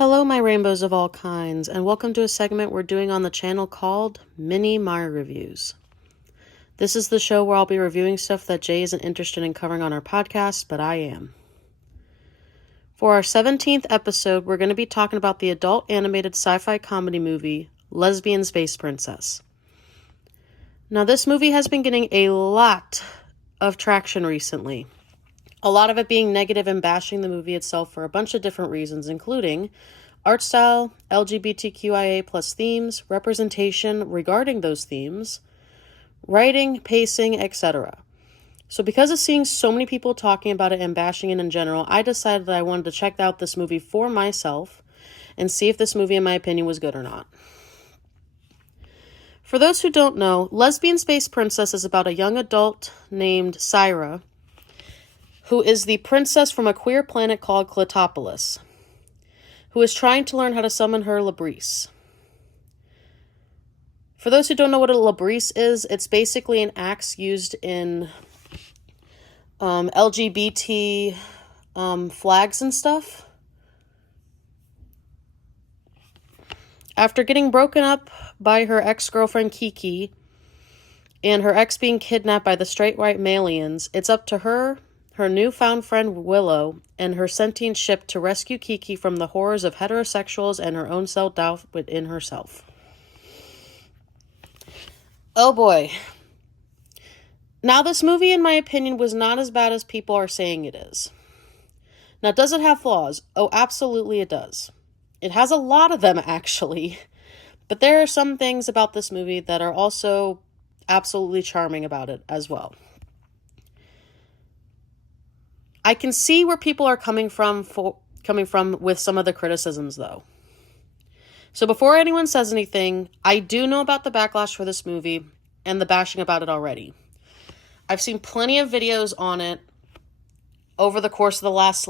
Hello, my rainbows of all kinds, and welcome to a segment we're doing on the channel called Mini My Reviews. This is the show where I'll be reviewing stuff that Jay isn't interested in covering on our podcast, but I am. For our 17th episode, we're going to be talking about the adult animated sci-fi comedy movie, Lesbian Space Princess. Now, this movie has been getting a lot of traction recently. A lot of it being negative and bashing the movie itself for a bunch of different reasons, including art style, LGBTQIA plus themes, representation regarding those themes, writing, pacing, etc. So because of seeing so many people talking about it and bashing it in general, I decided that I wanted to check out this movie for myself and see if this movie, in my opinion, was good or not. For those who don't know, Lesbian Space Princess is about a young adult named Syra, who is the princess from a queer planet called Clitopolis, who is trying to learn how to summon her Labrise. For those who don't know what a Labrise is, it's basically an axe used in LGBT flags and stuff. After getting broken up by her ex-girlfriend Kiki, and her ex being kidnapped by the straight white Malians, it's up to her newfound friend Willow, and her sentient ship to rescue Kiki from the horrors of heterosexuals and her own self-doubt within herself. Oh boy. Now, this movie, in my opinion, was not as bad as people are saying it is. Now, does it have flaws? Oh, absolutely it does. It has a lot of them, actually. But there are some things about this movie that are also absolutely charming about it as well. I can see where people are coming from with some of the criticisms, though. So before anyone says anything, I do know about the backlash for this movie and the bashing about it already. I've seen plenty of videos on it over the course of the last,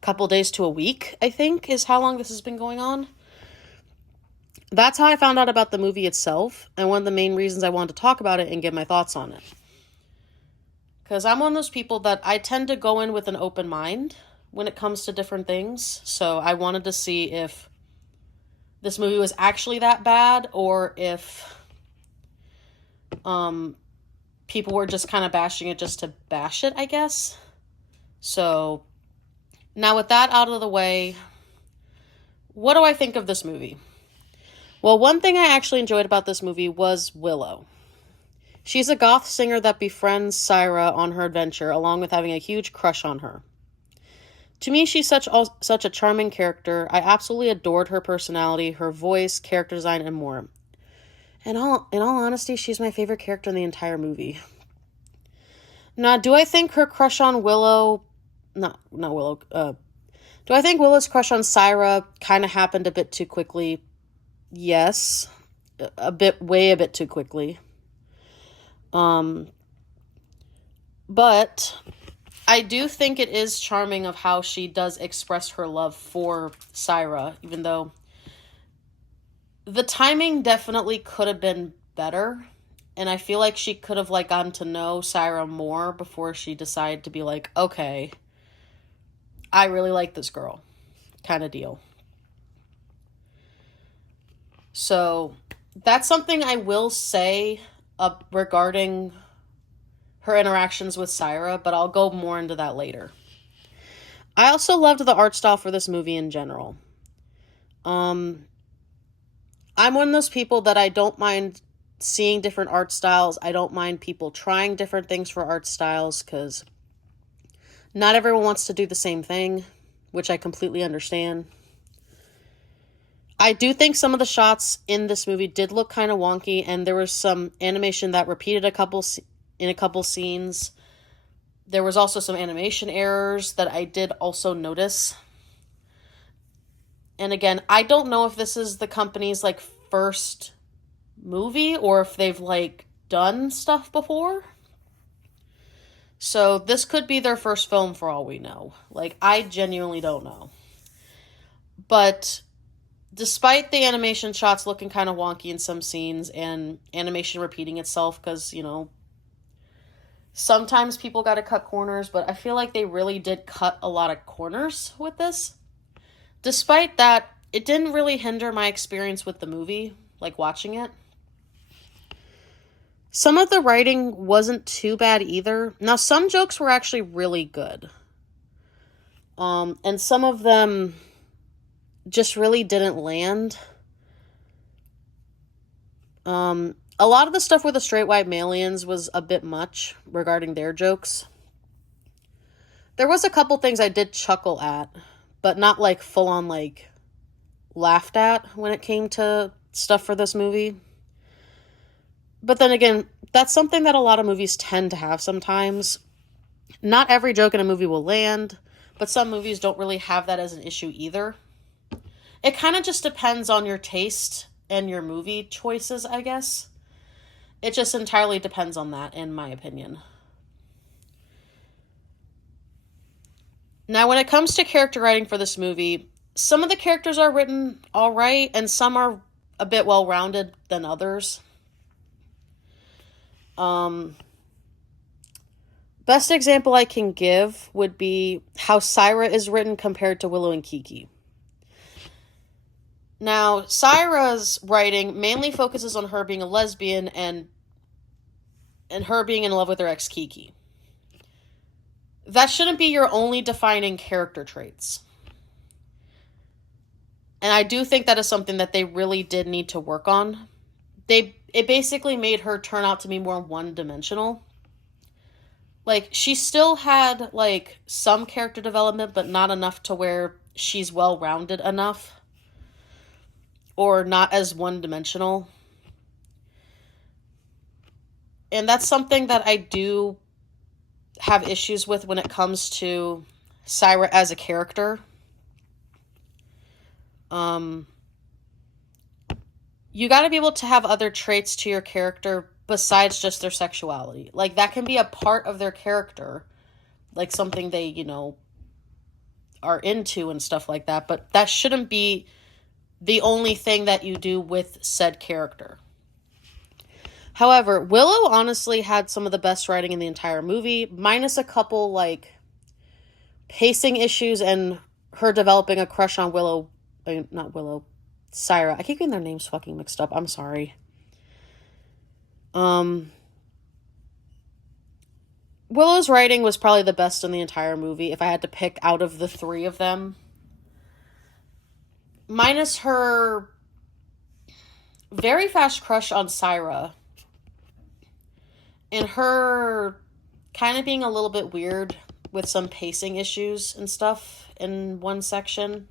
couple days to a week, I think, is how long this has been going on. That's how I found out about the movie itself, and one of the main reasons I wanted to talk about it and give my thoughts on it. Because I'm one of those people that I tend to go in with an open mind when it comes to different things. So I wanted to see if this movie was actually that bad, or if people were just kind of bashing it just to bash it, I guess. So now with that out of the way, what do I think of this movie? Well, one thing I actually enjoyed about this movie was Willow. She's a goth singer that befriends Syra on her adventure, along with having a huge crush on her. To me, she's such a charming character. I absolutely adored her personality, her voice, character design, and more. In all honesty, she's my favorite character in the entire movie. Now, do I think her crush on Willow... not Willow. Do I think Willow's crush on Syra kind of happened a bit too quickly? Yes. Way a bit too quickly. But I do think it is charming of how she does express her love for Syra, even though the timing definitely could have been better. And I feel like she could have gotten to know Syra more before she decided to be okay, I really like this girl kind of deal. So that's something I will say regarding her interactions with Syra, but I'll go more into that later. I also loved the art style for this movie in general. I'm one of those people that I don't mind seeing different art styles. I don't mind people trying different things for art styles, because not everyone wants to do the same thing, which I completely understand. I do think some of the shots in this movie did look kind of wonky, and there was some animation that repeated in a couple scenes. There was also some animation errors that I did also notice. And again, I don't know if this is the company's first movie or if they've done stuff before. So this could be their first film for all we know. I genuinely don't know. But despite the animation shots looking kind of wonky in some scenes and animation repeating itself, because, sometimes people got to cut corners, but I feel like they really did cut a lot of corners with this. despite that, it didn't really hinder my experience with the movie, like watching it. Some of the writing wasn't too bad either. Now, some jokes were actually really good. And some of them just really didn't land. A lot of the stuff with the straight white malians was a bit much regarding their jokes. There was a couple things I did chuckle at, but not like full on like laughed at when it came to stuff for this movie. But then again, that's something that a lot of movies tend to have sometimes. Not every joke in a movie will land, but some movies don't really have that as an issue either. It kind of just depends on your taste and your movie choices, I guess. It just entirely depends on that, in my opinion. Now, when it comes to character writing for this movie, some of the characters are written all right, and some are a bit well-rounded than others. Best example I can give would be how Syra is written compared to Willow and Likee. Now, Syra's writing mainly focuses on her being a lesbian and her being in love with her ex Likee. That shouldn't be your only defining character traits. And I do think that is something that they really did need to work on. It basically made her turn out to be more one-dimensional. Like, she still had, like, some character development, but not enough to where she's well-rounded enough. Or not as one-dimensional. And that's something that I do have issues with when it comes to Syra as a character. You gotta be able to have other traits to your character besides just their sexuality. Like, that can be a part of their character. Like, something they, you know, are into and stuff like that. But that shouldn't be the only thing that you do with said character. However, Willow honestly had some of the best writing in the entire movie, minus a couple, like, pacing issues and her developing a crush on Syra. I keep getting their names fucking mixed up. I'm sorry. Willow's writing was probably the best in the entire movie, if I had to pick out of the three of them. Minus her very fast crush on Syra. And her kind of being a little bit weird with some pacing issues and stuff in one section.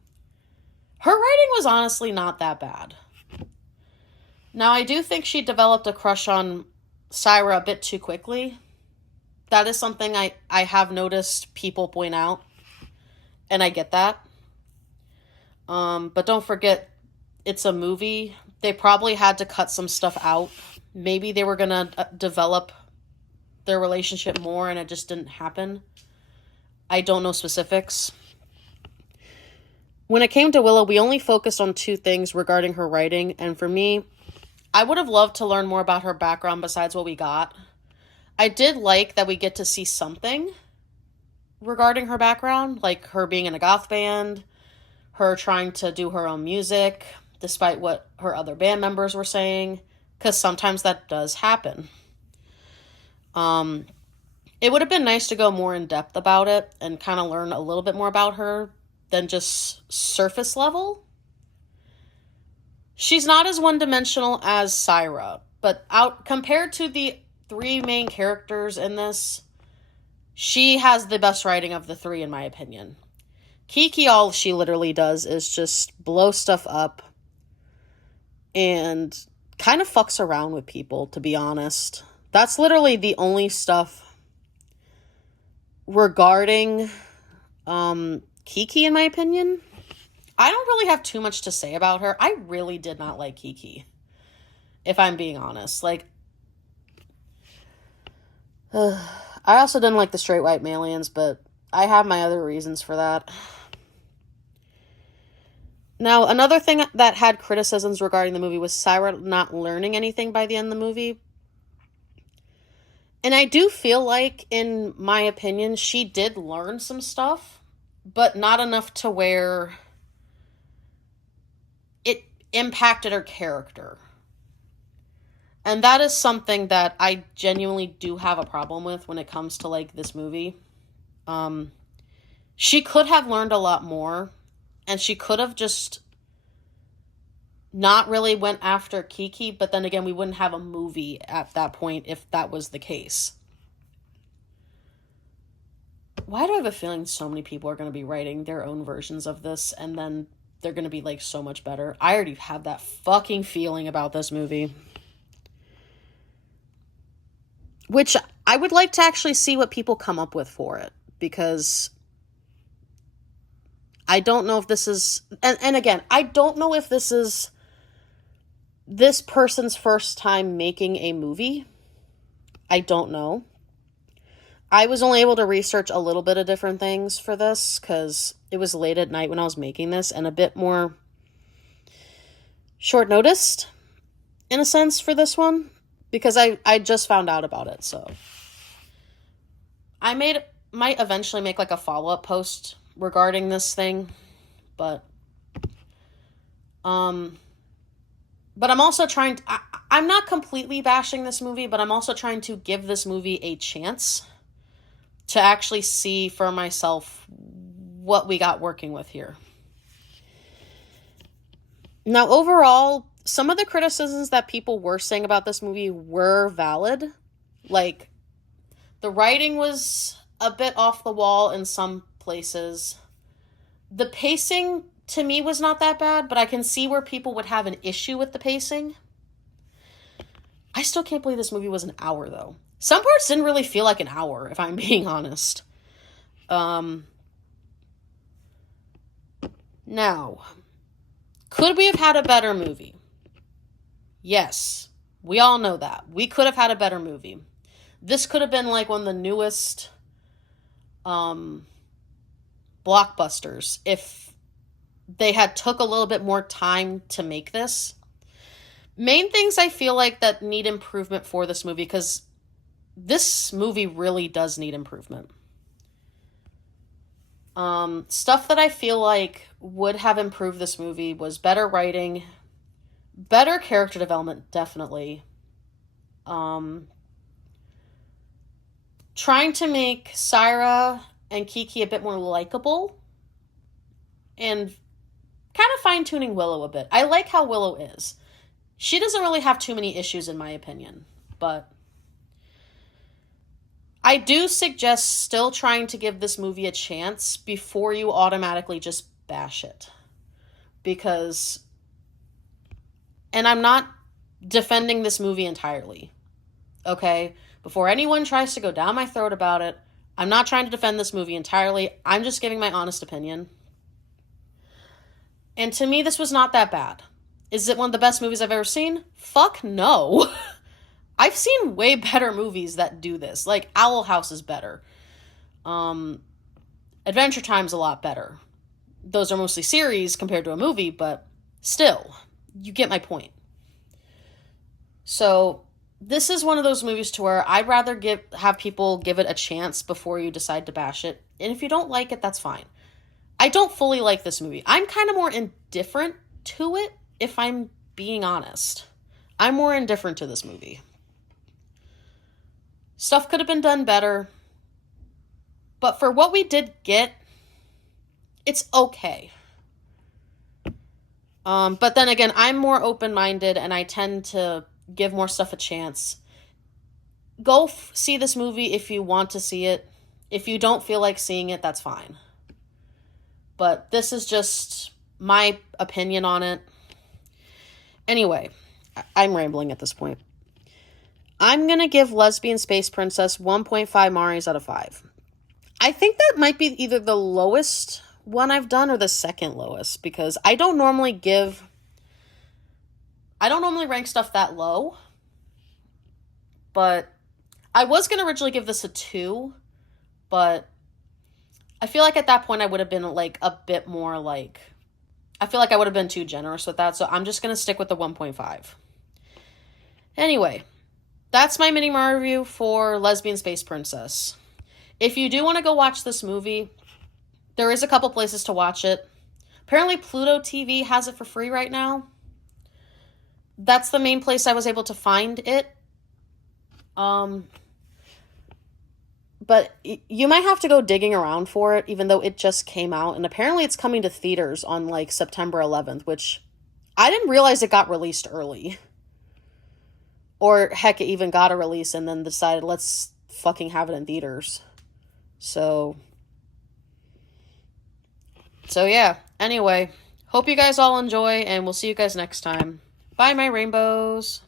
Her writing was honestly not that bad. Now, I do think she developed a crush on Syra a bit too quickly. That is something I have noticed people point out. And I get that. But don't forget, it's a movie. They probably had to cut some stuff out. Maybe they were going to develop their relationship more and it just didn't happen. I don't know specifics. When it came to Willow, we only focused on two things regarding her writing. And for me, I would have loved to learn more about her background besides what we got. I did like that we get to see something regarding her background, like her being in a goth band, her trying to do her own music, despite what her other band members were saying, because sometimes that does happen. It would have been nice to go more in depth about it and kind of learn a little bit more about her than just surface level. She's not as one-dimensional as Syra, but compared to the three main characters in this, she has the best writing of the three, in my opinion. Likee, all she literally does is just blow stuff up and kind of fucks around with people, to be honest. That's literally the only stuff regarding Likee, in my opinion. I don't really have too much to say about her. I really did not like Likee, if I'm being honest. Like, I also didn't like the straight white malians, but I have my other reasons for that. Now, another thing that had criticisms regarding the movie was Syra not learning anything by the end of the movie. And I do feel like, in my opinion, she did learn some stuff, but not enough to where impacted her character. And that is something that I genuinely do have a problem with when it comes to, like, this movie. She could have learned a lot more, and she could have just not really went after Kiki, but then again, we wouldn't have a movie at that point if that was the case. Why do I have a feeling so many people are going to be writing their own versions of this, and then they're going to be, like, so much better? I already have that fucking feeling about this movie. Which I would like to actually see what people come up with for it, because I don't know if this is, and again, I don't know if this is this person's first time making a movie. I don't know. I was only able to research a little bit of different things for this, because it was late at night when I was making this, and a bit more short-noticed, in a sense, for this one. Because I just found out about it, so. I might eventually make, like, a follow-up post regarding this thing, but I'm also trying to, I'm not completely bashing this movie, but I'm also trying to give this movie a chance to actually see for myself what we got working with here. Now, overall, some of the criticisms that people were saying about this movie were valid. Like, the writing was a bit off the wall in some places. The pacing, to me, was not that bad, but I can see where people would have an issue with the pacing. I still can't believe this movie was an hour, though. Some parts didn't really feel like an hour, if I'm being honest. Now, could we have had a better movie? Yes, we all know that. We could have had a better movie. This could have been like one of the newest blockbusters if they had took a little bit more time to make this. Main things I feel like that need improvement for this movie, because this movie really does need improvement. Stuff that I feel like would have improved this movie was better writing, better character development, definitely. Trying to make Syra and Kiki a bit more likable, and kind of fine-tuning Willow a bit. I like how Willow is. She doesn't really have too many issues, in my opinion, but I do suggest still trying to give this movie a chance before you automatically just bash it. Because, and I'm not defending this movie entirely, okay? Before anyone tries to go down my throat about it, I'm not trying to defend this movie entirely. I'm just giving my honest opinion. And to me, this was not that bad. Is it one of the best movies I've ever seen? Fuck no. I've seen way better movies that do this. Like, Owl House is better. Adventure Time's a lot better. Those are mostly series compared to a movie, but still, you get my point. So, this is one of those movies to where I'd rather have people give it a chance before you decide to bash it. And if you don't like it, that's fine. I don't fully like this movie. I'm kind of more indifferent to it, if I'm being honest. I'm more indifferent to this movie. Stuff could have been done better. But for what we did get, it's okay. But then again, I'm more open-minded and I tend to give more stuff a chance. Go see this movie if you want to see it. If you don't feel like seeing it, that's fine. But this is just my opinion on it. Anyway, I'm rambling at this point. I'm going to give Lesbian Space Princess 1.5 Maris out of 5. I think that might be either the lowest one I've done or the second lowest, because I don't normally rank stuff that low. But I was going to originally give this a 2, but I feel like at that point I would have been like a bit more like, I feel like I would have been too generous with that, so I'm just going to stick with the 1.5. Anyway, that's my mini Mario review for Lesbian Space Princess. If you do want to go watch this movie, there is a couple places to watch it. Apparently Pluto TV has it for free right now. that's the main place I was able to find it. But you might have to go digging around for it, even though it just came out. And apparently it's coming to theaters on, like, September 11th, which I didn't realize it got released early. Or, heck, it even got a release and then decided, let's fucking have it in theaters. So yeah. Anyway, hope you guys all enjoy, and we'll see you guys next time. Bye, my rainbows.